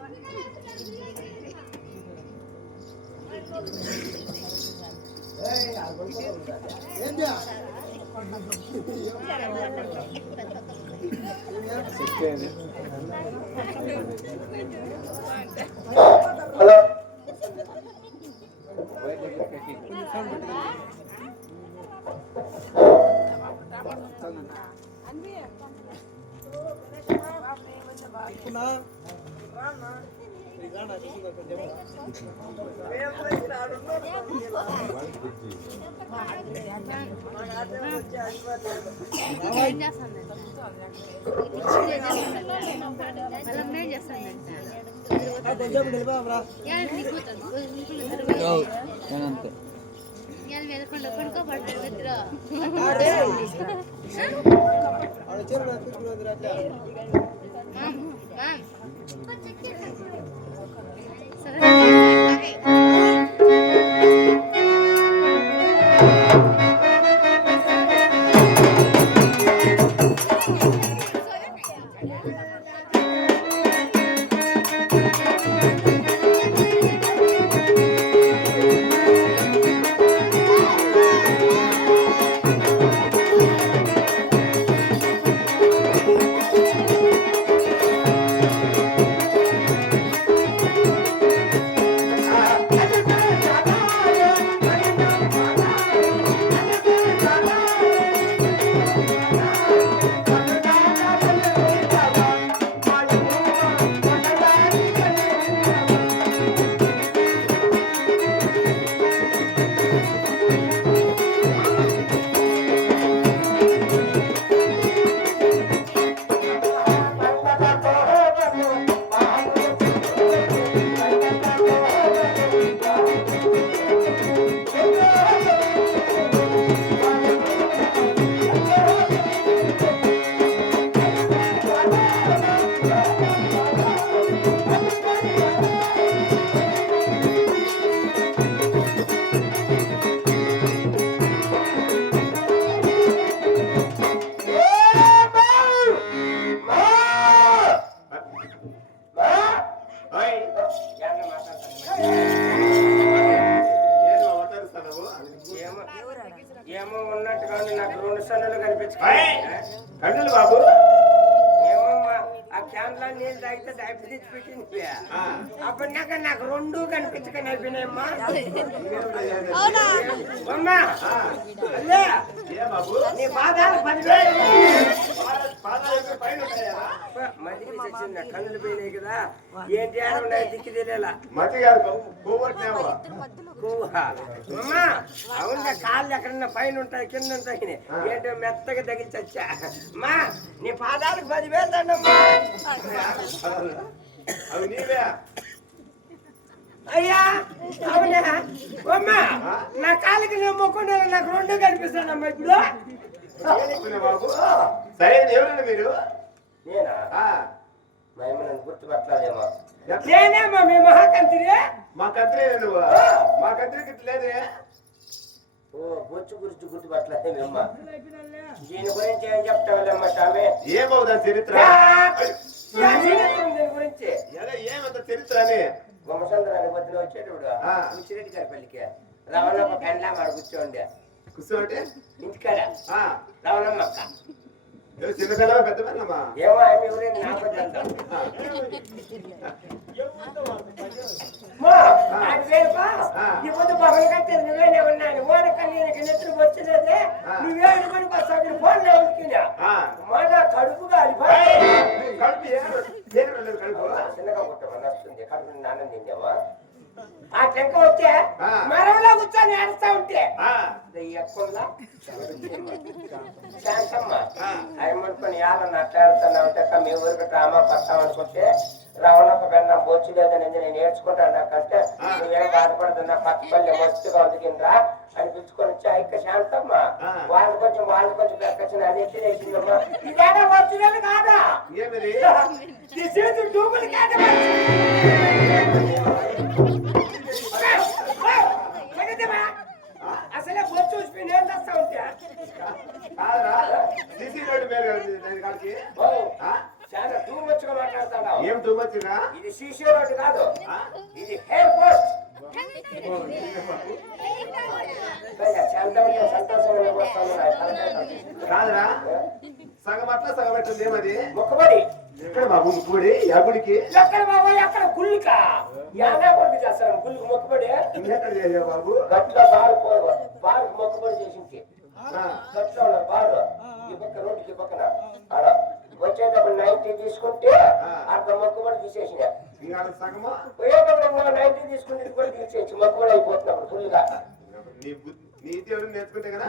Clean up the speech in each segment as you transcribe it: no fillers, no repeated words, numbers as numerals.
Hello ఏమో ఉన్నట్టుగా నాకు 2 సన్నలు కనిపించుకోండి బాబు. ఏమో ఆ క్యాన్లో నీళ్ళు తాగితే డయాబెటీస్ పెట్టింది. అప్పటినాక నాకు 2 కనిపించుకొని అయిపోయినాయమ్మా. అమ్మా నీ పాదాలు 10,000 మధ్యకి తెచ్చిందా? కన్నులు పోయినాయి కదా, ఏంటి ఆడ ఉన్నాయి దిక్కు తెలియలా. అమ్మా అవునా, కాళ్ళు ఎక్కడన్నా పైన ఉంటాయి కింద ఉంటాయి, ఏంటో మెత్తగా తగిలిచచ్చా. అమ్మా నీ పాదాలకు 10,000 దండమ్మా. అయ్యా అవునా అమ్మా, నా కాళ్ళకి నేను మొక్కుండా నాకు 2 కనిపిస్తానమ్మా. ఇప్పుడు సరే ఎవరండి మీరు? నేనా నన్ను గుర్తుపట్టలేదేమో. నేనేమో మీ మహాకంత్రి. మా కంత్రి నువ్వు? మా కంత్రి లేదే. ఓ బొచ్చు గురించి గుర్తుపట్టలేదేమమ్మా. దీని గురించి ఏం చెప్తావులేమ్మా స్వామి? ఏమవుదా చరిత్ర? దీని గురించి ఏమంత చరిత్ర అని బొమ్మసంద్రానికి వచ్చిన వచ్చేటప్పుడు ముచ్చిరెడ్డి గారి పెళ్లికి రవణమ్మ పెండ్లా మాడ కూర్చోండి. కూర్చోండి ఇంటికాడ రవణమ్మ అక్క. చిన్న పిల్లవా పెద్ద పిల్లమ్మా? ఏమో ఆమె ఎవరైనా నాకు ఇప్పుడు పగలు కట్టేది నువ్వేనే ఉన్నాను. ఓనకల్లికి నెత్తులు వచ్చినదే నువ్వేడు మనకు వస్తాడు. ఫోన్ ఉడికినా మన కడుపు చిన్నగా పుట్టమని వస్తుంది. కడుపు నాన్న తింటావా? ఆ టెంక వచ్చే మరంలో కూర్చొని ఏడుస్తా ఉంటే ఎక్కడా శాంతమ్మ అయ్యమనుకొని యాలని అట్లాడుతున్నా ఉంటే మీ ఊరికి డ్రామా పడతామనుకుంటే రావణప్ప కన్నా బొచ్చు లేదని నేను నేర్చుకుంటాను. నాకంటే నువ్వేం బాధపడుతున్నా పక్కపల్లి మస్తుగా ఉదికిందా అని పిలుచుకొని వచ్చా. ఇక శాంతమ్మ వాళ్ళు కొంచెం ఎక్కచ్చిన అని ఎత్తినేసిందమ్మా. ఇదేనా వచ్చినది కాదా? డూబులు కాదా? అసలే బొచ్చు చూసి నేను తెస్తా ఉంటా. చాలా టూ మచ్చుగా మాట్లాడతాడా? ఏం టూ మచ్చుగా? ఇది సీసీ రోడ్డు కాదు, ఆ? ఇది హెయిర్ పోస్ట్. ఓ, ఇదే బాబు. సంతోషంగా వస్తాను నా తలకాయ తగ్గింది. కాదురా సగం అట్లా సగం పెట్టింది ఏమది మొక్కబడి ఎక్కడ బాబు ముక్కుబడి యాగుడికి ఎక్కడ బాబా ఎక్కడ గుళ్ళుకా యానా కొడుకు చేస్తాను గుళ్ళుకు మొక్కబడి ఎక్కడ చేసావు బాబు గట్ల బారు మొక్కబడి చేసింది. ఆ, గట్ల బారు ఈ పక్క రోడ్డుకి పక్కన ఆడ వచ్చేటప్పుడు 90 తీసుకుంటే అర్ధ మొక్కబడి తీసేసిన. ఇంకా సగమా పోయేటప్పుడు 90 తీసుకుంటే ఇది కూడా తీసేసి మొక్కబడి అయిపోతున్నప్పుడు ఫుల్గా. నీ దేవుడు నేర్చుకుంటే కదా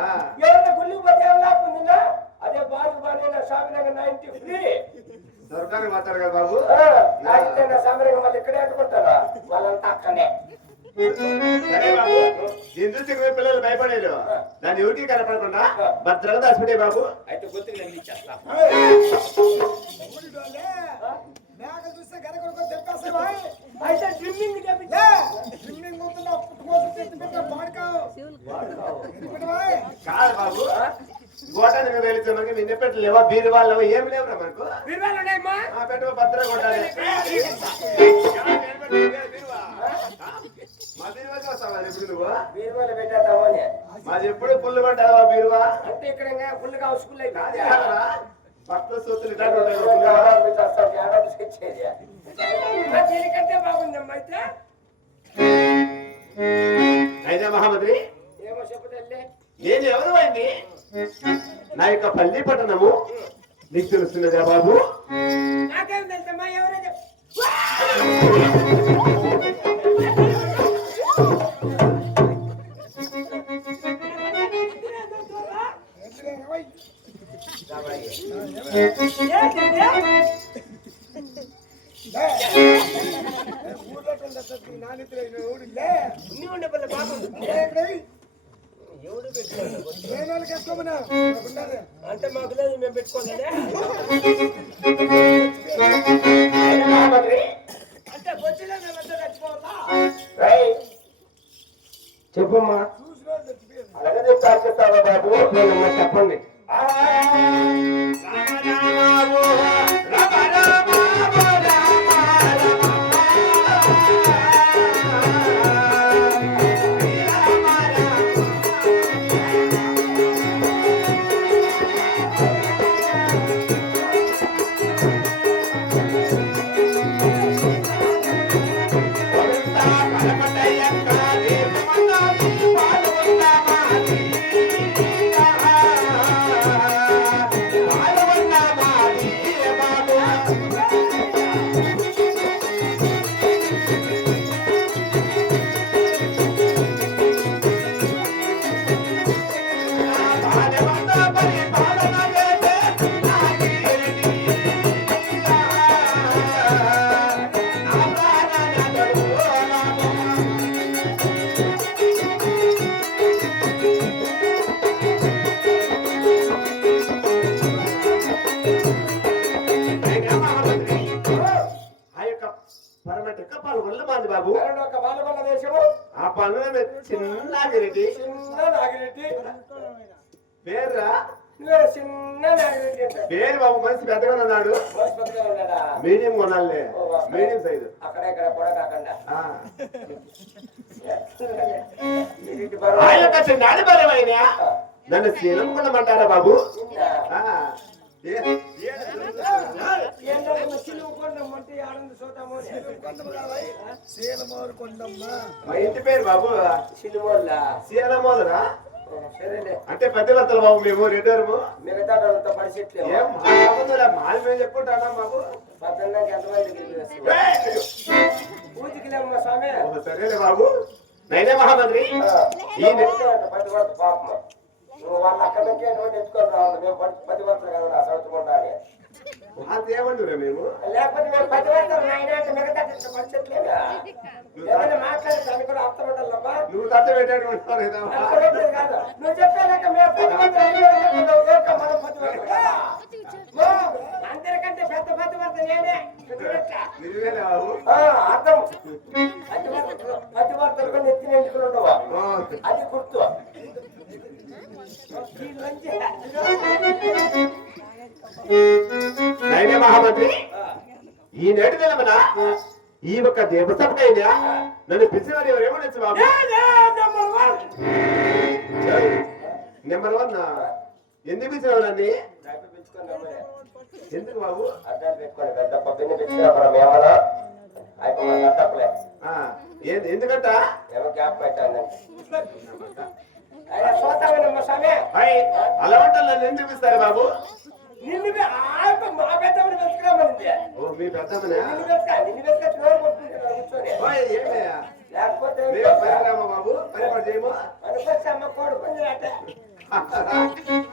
ఆ. ఎవరైనా గుళ్ళుకు పోతే ఏం లాభం ఉందినా? అదే బారు బాగా షాపింగ్ 90 ఫ్రీ. స్వర్గానికి పోతారు కదా బాబు నాకైతే నా సామరంగా మళ్ళీ ఇక్కడే అట్టుకుంటారా వాళ్ళంతా అక్కడే. సరే బాబు దీని చూసి ఇరవై పిల్లలు భయపడేరు దాన్ని ఎవరికి కనపడకుండా భద్రంగా దాచిపెట్టే బాబు అయితే గుర్తుకు తగిలిచ్చేస్తా. మేక చూస్తే గరగొరకు తెప్పేస్తావా? అయితే డ్రిమ్మింగ్ చేపించే. స్విమ్మింగ్ ముందు పుట్టుకోసం తెచ్చి పెట్టే బాడుకావు. కాదు బాబు గోటాన్ని మేము వెళితే మనకి మిన్నపెట్టు లేవా బీరు వాళ్ళు ఏమి లేవురా మనకు బీరువాలు ఉన్నాయమ్మా? పెట్టు భద్రంగా ఉండాలి మా బీరువాకి వస్తావా ఎప్పుడు నువ్వు బీరువాలు పెట్టేద్దామని. మాది ఎప్పుడు పుల్లు పడ్డావా బీరువా అంటే ఇక్కడ ఫుల్గా హౌస్ఫుల్ అయిపోయింది. పట్ల సూతులు ఇట్లాంటి ఉంటాయి పుల్లుగా. దీనికంటే బాగుందమ్మా. అయితే అయితే మహామంత్రి ఏమో చెప్పుదల్లే. నేను ఎవరు అయింది నా యొక్క పల్లి పట్టణము నీకు తెలుస్తున్నదా బాబు నాకేం తెలుసమ్మా ఎవరైతే ఉండే పిల్ల బాగుంది. ఎవడు పెట్టుకోమన్నా అంటే మాకు లేదు మేము పెట్టుకోలేదే. అంటే బొచ్చులో మేమంతా చచ్చిపోవాలా? చెప్పమ్మా. అలాగే చెప్తావా బాబు? నేనమ్మా చెప్పండి. బాబు ఒక బాలకొండ దేశము ఆ పనులు చిన్న నాగిరెడ్డి చిన్న నాగిరెడ్డి పేర్రా నువ్వే చిన్న నాగిరెడ్డి అంటే పేరు బాబు మనిషి పెద్దగా ఉన్నాడు మోసపత్రిగా ఉన్నాడా? మీడియం కొనాలి మీడియం సైజు అక్కడ ఇక్కడ కూడా కాకుండా ఆ యొక్క చిన్నాడి బలమైన నన్ను శీలం కొనమంటారా బాబు మా ఇంటి పేరు బాబు శీలమోదరా అంటే పెద్దవర్తలు బాబు మేము రెండోరము మిగతా పరిస్థితులు ఏం మాది మేము చెప్పుకుంటానా బాబు పూజకిలేమ్మా స్వామి. సరేలే బాబు నైనే మహామంత్రి పాపం నువ్వు వాళ్ళ అక్కడి నుంచే నువ్వు తెచ్చుకొని రావాలి. మేము 10 వర్షాలు కదా చదువుకుంటా అని వాళ్ళు ఏమంటున్నా మేము లేకపోతే మేము 10 వర్షాలు నాయన అంటే మిగతా పరిస్థితులేదా ఏమైనా మాట్లాడి దాన్ని కూడా అర్థం ఉండాలమ్మా. నువ్వు తట్ట పెట్టాడు కాదు నువ్వు చెప్పాక మేము 10 వర్షాలు మనం 10 వర్షాలు కదా అందరికంటే పెద్ద 10 వర్షాలు నేనే నిజమేలే బాబు అర్థం 10 వర్షాలు నెత్తిన ఎంచుకుని ఉండవా అది గుర్తు. నైనే మహామంత్రి ఈ నేటి నిలమనా ఈ ఒక్క దేవసభకైనా నన్ను పిలిచినారు ఎవరేమో నచ్చు బాబు. నెంబర్ 1 ఎందుకు పిలిచినావు నన్ను? నాకు పిలుచుకొని రమ్మని. ఎందుకు బాబు? అద్దాలు పెట్టుకోండి పెద్ద పబ్బిని పిలుచుకున్నప్పుడు ఏమన్నా అయిపోయి తప్పలే ఆ, ఎందుకంట ఏమో గ్యాప్ పెట్టానండి అయ్యా చూస్తామన్నమ్మ సమయం హాయ్, అలా ఉంటాను నన్ను ఎందుకు పిలుస్తారు బాబు? నిన్ను మా పెద్దమ్మని పెంచుకురామనింది ఓ మీ పెద్దమ్మనా? నిన్ను పెంచుకొని నోరు కొట్టుకుంటున్నాను కూర్చొని ఓయ్, ఏమయ్యా? లేకపోతే మేము పనికిరామా బాబు? పని పాటు చేయము? అనుకొచ్చి అమ్మ కొడుకుంది అట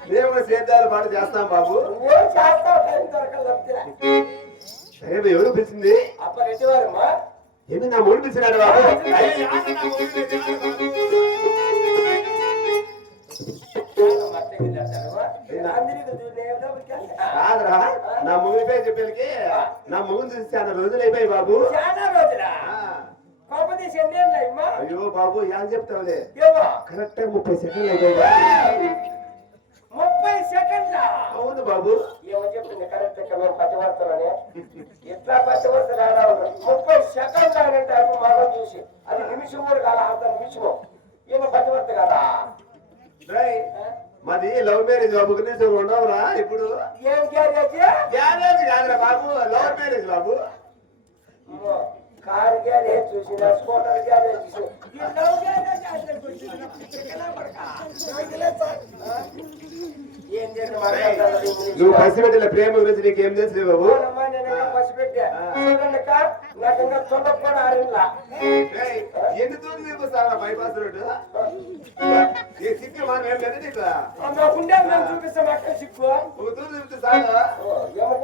మేము సేద్యాలు పాటు చేస్తాం బాబు. నువ్వేం చేస్తావు టైం దొరకలేదు సరే ఎవరు పిలిచింది? అప్ప రెడ్డివారమ్మా ఏమి నా మూడు పిలిచినాడు బాబు? కాదురా, నా ముగ్గురి పేరు చెప్పేకి నా ముగ్గురు చూసి చాలా రోజులు అయిపోయి బాబు. చాలా రోజులా ఆ, కాకపోతే ఎన్నేళ్ళమ్మా అయ్యో బాబు ఏం చెప్తావులే, ఏమో కరెక్ట్ 30 సెకండ్లు అయిపోయి. 30 సెకండ్లా అవును బాబు. ఏమో చెప్పింది కరెక్ట్ మేము పతివర్తలోనే ఎట్లా పతివర్త రావడం 30 సెకండ్లు అంటే అప్పుడు మనం చూసి అది నిమిషం కూడా కాదు అర్ధ నిమిషం ఏమో పతివర్త కదా రేయ్, మాది లవ్ మ్యారేజ్ బాబు. గురించి ఉండవురా ఇప్పుడు. ఏం గ్యారేజ్ గ్యారేజ్ కాదురా బాబు, లవ్ మ్యారేజ్ బాబు. కార్ గ్యారేజ్ చూసిన స్కూటర్ గ్యారేజ్ చూసిన ఈ లవ్ గ్యారేజ్ అసలు చూసిన ఏం చేసిన నువ్వు పసిపెట్టిన ప్రేమ గురించి నీకేం తెలుసు బాబు? పసిపెట్టా చూడండి కార్ నాకు ఇంకా తొందర కూడా ఆరిందా రేయ్, ఎన్ని తూర్లు చూపిస్తావా బైపాస్ రోడ్డు? ఈ సిక్కు మనం ఏం లేదు నీకు. మాకుండే మేము చూపిస్తాం అక్కడ సిక్కు ఒక తూర్లు చూపిస్తే చాలు. ఏమో